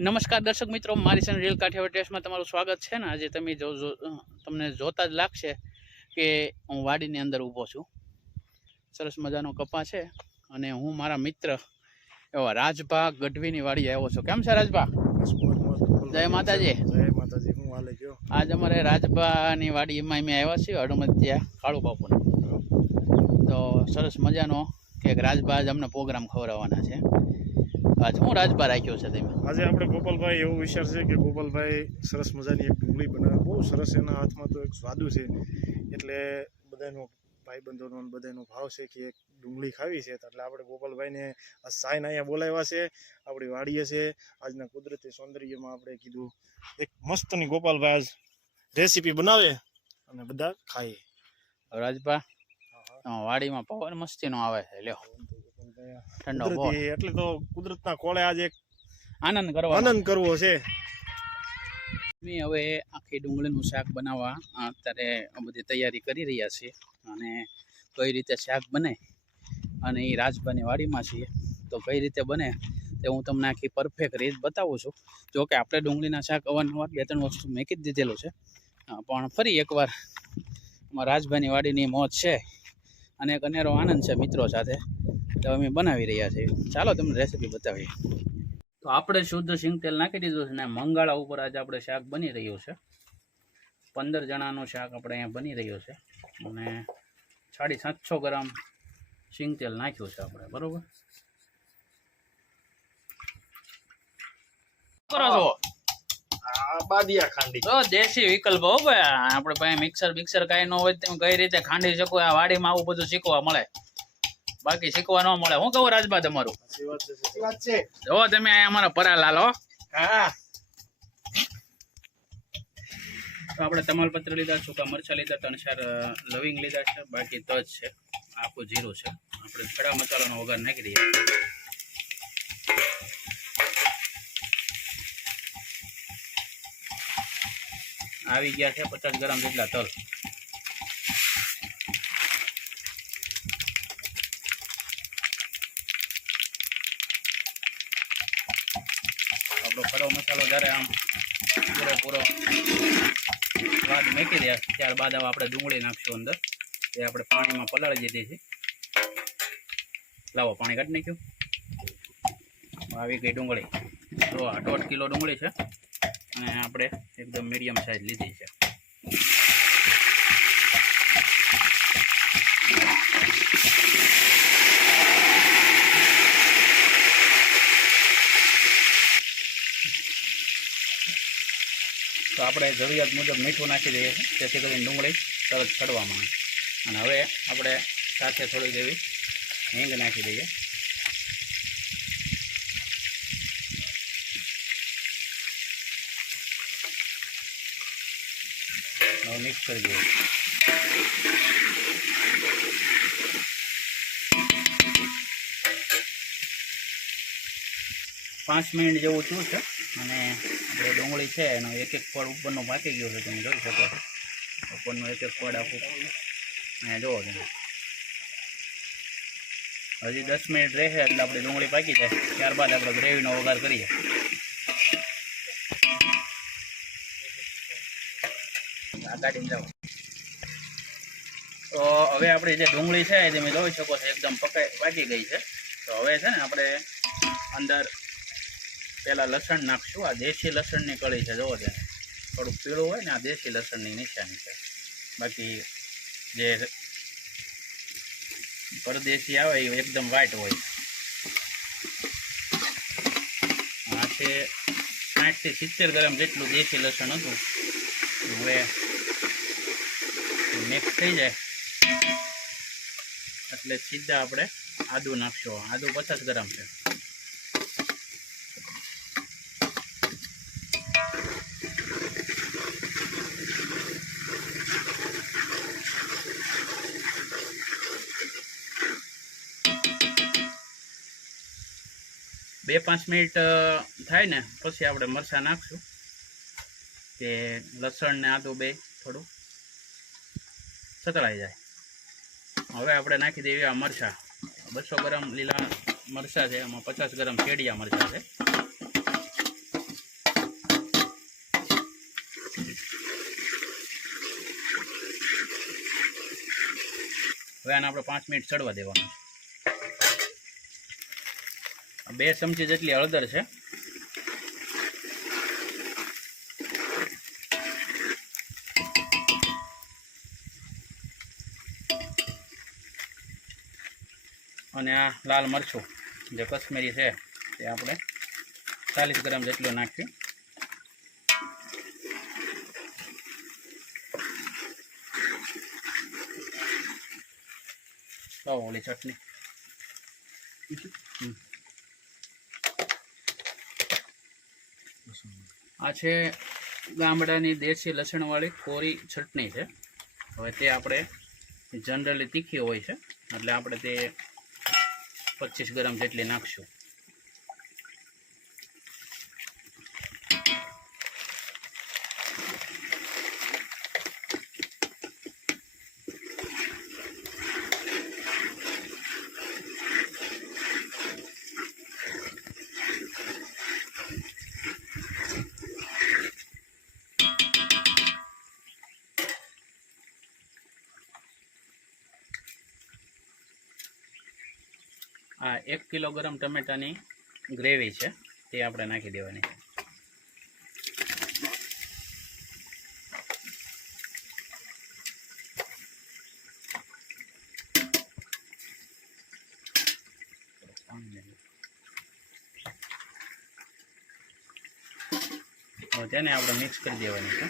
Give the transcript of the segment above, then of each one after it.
નમસ્કાર દર્શક મિત્રો, મારી ચેનલ રીલ કાઠિયાવાડ ટેસ્ટમાં તમારું સ્વાગત છે ને. આજે તમે તમને જોતા જ લાગશે કે હું વાડીની અંદર ઊભો છું. સરસ મજાનો કપા છે અને હું મારા મિત્ર એવા રાજભા ગઢવીની વાડી આવ્યો છું. કેમ છે રાજભા? જય માતાજી. જય માતાજી. હું હાલે ગયો આજ અમારે રાજભાની વાડીમાં અમે આવ્યા છીએ હડુમતિયા કાળુ બાપુને. તો સરસ મજાનો કે રાજભા જ અમને પ્રોગ્રામ ખવડાવવાના છે. આજ હું રાજભા રાખ્યો છે તમે? આજે આપણે ગોપાલભાઈ એવો વિચાર છે કે ગોપાલભાઈ સરસ મજાની એક ડુંગળી બનાવે. બહુ સરસ, એના હાથમાં તો એક સ્વાદુ છે. એટલે બધાનો ભાઈબંધોનો બધાનો ભાવ છે કે એક ડુંગળી ખાવી છે. એટલે આપણે ગોપાલભાઈને આ સાઈન અહીંયા બોલાવ્યા છે, આપણી વાડીએ છે. આજના કુદરતી સૌંદર્યમાં આપણે કીધું એક મસ્તની ગોપાલભાઈ આજ રેસીપી બનાવે અને બધા ખાઈએ. રાજભા વાડીમાં પવન મસ્તીનો આવે છે. લ્યો ઠંડો એટલે તો કુદરતના કોળે આજે આનંદ કરવો છે. હવે આખી ડુંગળીનું શાક બનાવવા અત્યારે બધી તૈયારી કરી રહ્યા છીએ અને કઈ રીતે શાક બને અને એ રાજભાની વાડીમાં છીએ તો કઈ રીતે બને તે હું તમને આખી પરફેક્ટ રીત બતાવું છું. જો કે આપણે ડુંગળીના શાક અવારનવાર 2-3 વસ્તુ મેકી જ દીધેલું છે, પણ ફરી એકવાર અમારા રાજભાની વાડીની મોજ છે અને એક અનેરો આનંદ છે મિત્રો સાથે, તો અમે બનાવી રહ્યા છીએ. ચાલો તમને રેસીપી બતાવીએ. તો આપણે શુદ્ધ સિંગ તેલ નાખી દીધું છે ને મંગાળા ઉપર આજે આપણે શાક બની રહ્યું છે. 15 જણાનું શાક આપણે અહીંયા બની રહ્યું છે અને 750 ગ્રામ સિંગ તેલ નાખ્યું છે આપણે. બરોબર કરો છો? બાદિયા ખાંડી તો દેશી વિકલ્પ હો ભાઈ. આપણે પાસે મિક્સર કાંઈ ન હોય તેમ કઈ રીતે ખાંડી શકો? આ વાડીમાં આવું બધું શીખવા મળે, બાકી શીખવા ન મળે. હું કહું રાજબા તમારું? જો તમે અહીંયા અમારા પરા લાલો. હા, તો આપણે તમાલપત્ર લીધા, સૂકા મરચા લીધા, 3-4 લવિંગ લીધા છે, બાકી તજ છે, આખું જીરું છે. આપણે ખડા મસાલાનો વઘાર નાખી દઈએ. આવી ગયા છે 50 ગ્રામ જેટલા તલ. આપણો ખડો મસાલો જ્યારે આમ પૂરો સ્વાદ મેકી દે ત્યારબાદ આપણે ડુંગળી નાખશું અંદર. એ આપણે પાણીમાં પલાળી દીધી છે. લાવો પાણી કાઢી નાખ્યું. આવી ગઈ ડુંગળી. તો 1.5 કિલો ડુંગળી છે અને આપણે એકદમ મીડિયમ સાઈઝ લીધી છે. તો આપણે જરૂરિયાત મુજબ મીઠું નાખી દઈએ છીએ જેથી કરીને ડુંગળી તરત ચડવામાં આવે. અને હવે આપણે સાથે થોડીક એવી હિંગ નાખી દઈએ. હવે મિક્સ કરી દઈએ. પાંચ મિનિટ જેવું થયું છે અને આપણે ડુંગળી છે એનો એક પડ ઉપરનો પાકી ગયો છે. તમે જોઈ શકો છો ઉપરનો એક પડ આખું અહીંયા જોવો તમે. હજી 10 મિનિટ રહેશે એટલે આપણી ડુંગળી પાકી જાય. ત્યારબાદ આપણે ગ્રેવીનો વઘાર કરીએ. કાઢીને જાઓ. તો હવે આપણી જે ડુંગળી છે તમે જોઈ શકો છો એકદમ પાકી ગઈ છે. તો હવે છે ને આપણે અંદર પહેલાં લસણ નાખશું. આ દેશી લસણની કળી છે, જોવો તેને થોડુંક પીળું હોય ને આ દેશી લસણની નિશાની છે. બાકી જે પરદેશી આવે એ એકદમ વ્હાઈટ હોય. આ છે 60 થી 70 ગ્રામ જેટલું દેશી લસણ હતું. હવે મિક્સ થઈ જાય એટલે સીધા આપણે આદું નાખશું. આદું 50 ગ્રામ છે. બે 5 મિનિટ થાય ને પછી આપણે મરચાં નાખશું કે લસણ ને આદું બે થોડું સતળાઈ જાય. હવે આપણે નાખી દેવી આ મરચાં. 200 ગ્રામ લીલા મરચાં છે, એમાં 50 ગ્રામ શેડિયા મરચાં છે. હવે આને આપણે 5 મિનિટ ચડવા દેવાનું. 2 ચમચી જેટલી હળદર છે. અને આ લાલ મરચું જે કશ્મીરી છે તે આપણે 40 ગ્રામ જેટલું નાખ્યું. ઓલી ચટણી આ છે ગામડાની દેશી લસણવાળી કોરી ચટણી છે. હવે તે આપણે જનરલી તીખી હોય છે એટલે આપણે તે 25 ગ્રામ જેટલી નાખશું. આ 1 કિલોગ્રામ ટમેટાની ગ્રેવી છે તે આપણે નાખી દેવાની. તેને આપણે મિક્સ કરી દેવાની છે.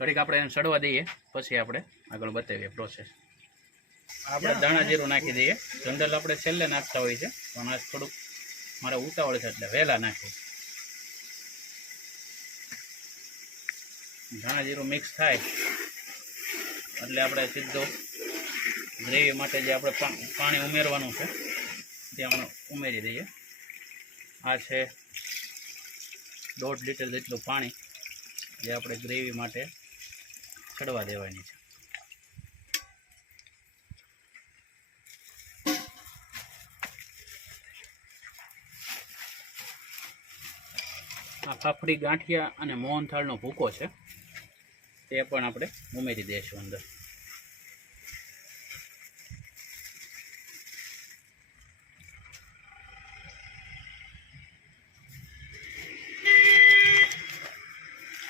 ઘડીક આપણે એને સડવા દઈએ પછી આપણે આગળ બતાવીએ પ્રોસેસ. આપણે દાણા જીરું નાખી દઈએ. જનરલ આપણે છેલ્લે નાખતા હોય છે પણ આજ થોડુંક મારે ઉતાવળ છે એટલે વહેલા નાખીએ. ધાણા જીરું મિક્સ થાય એટલે આપણે સીધો ગ્રેવી માટે જે આપણે પાણી ઉમેરવાનું છે તે આપણે ઉમેરી દઈએ. આ છે 1.5 લીટર જેટલું પાણી જે આપણે ગ્રેવી માટે ચડવા દેવાની છે. આ ફાફડી ગાંઠિયા અને મોહનથાળનો ભૂકો છે તે પણ આપણે ઉમેરી દઈશું અંદર.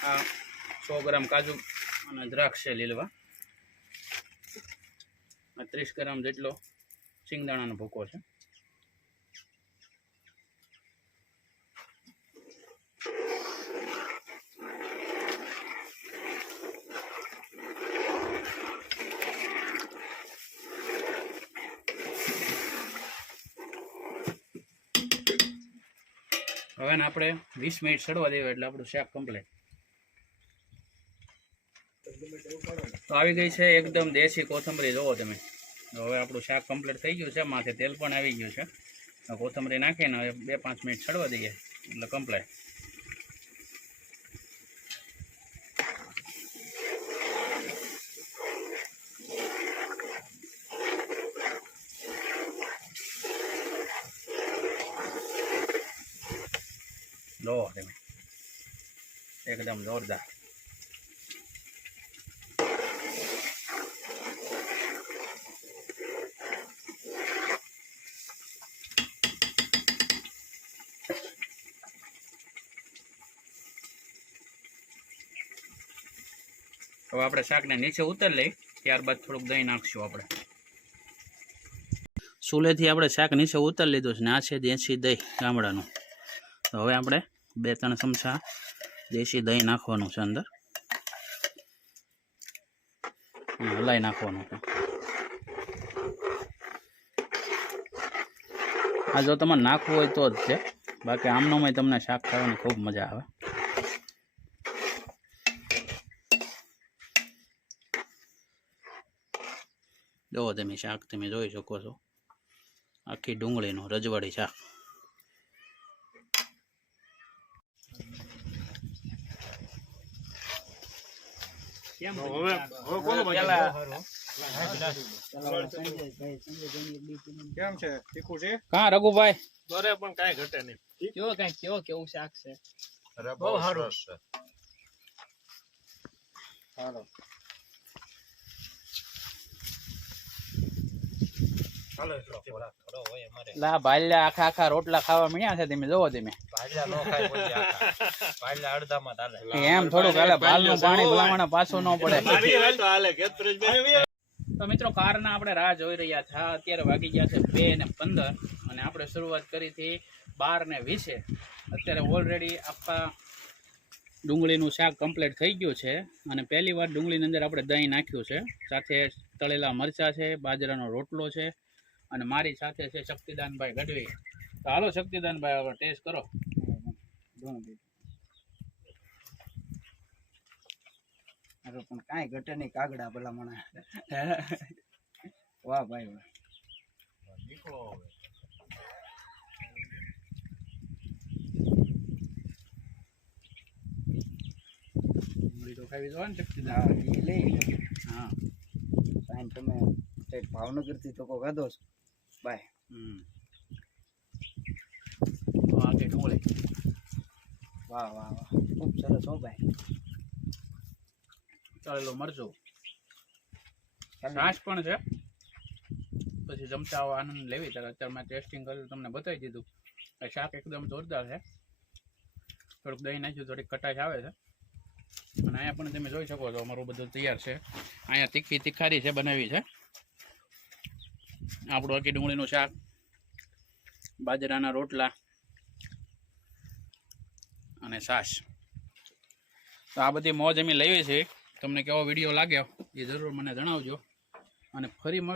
આ 100 ગ્રામ કાજુ અને દ્રાક્ષ છે લીલવા. 30 ગ્રામ જેટલો સિંગદાણાનો ભૂકો છે. હવે આપણે 20 મિનિટ સડવા દેવું એટલે આપણું શાક કમ્પ્લીટ. તો આવી ગઈ છે એકદમ દેશી કોથમરી. જોવો તમે. હવે આપણું શાક કમ્પ્લીટ થઈ ગયું છે. માથે તેલ પણ આવી ગયું છે. કોથમરી નાખીને હવે 2-5 મિનિટ સડવા દઈએ એટલે કમ્પ્લીટ. લો તમે એકદમ જોરદાર. હવે આપણે શાકને નીચે ઉતારી લઈ ત્યારબાદ થોડુંક દહીં નાખશું. આપણે ચૂલેથી આપણે શાક નીચે ઉતારી લીધું છે ને આ છે દેશી દહીં ગામડાનું. તો હવે આપણે 2-3 ચમચા દેશી દહીં નાખવાનું છે અંદર. હલાઈ નાખવાનું છે. આ જો તમારે નાખવું હોય તો જ છે, બાકી આમનોમાં તમને શાક ખાવાની ખૂબ મજા આવે. જો તમે શાક તમે જોઈ શકો છો. આખી ડુંગળીનું રજવાડી શાક. હવે કોનો કેમ છે તીખું છે કા રઘુભાઈ બરે પણ કાંઈ ઘટે નહીં કેવું શાક છે બહુ સારું હાલો લા ભાલ્યા આખા રોટલા ખાવા મળ્યા છે તમે જોવો તમે એમ થોડુંક હાલે ભાલનું પાણી ભલામણ પાછું ન પડે તો મિત્રો કારના આપણે રાહ જોઈ રહ્યા હતા અત્યારે વાગી ગયા છે 2:15 અને આપણે શરૂઆત કરી હતી 12:20 અત્યારે ઓલરેડી આખા ડુંગળીનું શાક કમ્પ્લીટ થઈ ગયું છે અને પહેલી વાર ડુંગળીની અંદર આપણે દહીં નાખ્યું છે સાથે તળેલા મરચાં છે બાજરાનો રોટલો છે અને મારી સાથે છે શક્તિદાનભાઈ ગઢવી તો હાલો શક્તિદાનભાઈ હવે ટેસ્ટ કરો અરે પણ કાંઈ ઘટે નહીં કાગડા ભલામણ વાહ ભાઈ વાહ ડુંગળી તો ખાવી જોઈએ ને શક્તિદાન હા એ લઈ હા સાઈન તમે ભાવનગરથી તો કોઈ વાંધો છો બાય આખી ડુંગળી વાહ વાહ વાહ ખૂબ સરસ હો ભાઈ તળેલું મરચું છાશ પણ છે પછી જમતા આનંદ લેવી ત્યારે અત્યારે મેં ટેસ્ટિંગ કર્યું તમને બતાવી દીધું શાક એકદમ જોરદાર છે થોડુંક દહીં નાખ્યું થોડીક કટાશ આવે છે અને અહીંયા પણ તમે જોઈ શકો છો અમારું બધું તૈયાર છે અહીંયા તીખારી છે બનાવી છે આપણું આખી ડુંગળીનું શાક બાજરાના રોટલા અને છાશ તો આ બધી મોજ અમે લેવી છે તમને કેવો વિડીયો લાગ્યો એ જરૂર મને જણાવજો અને ફરી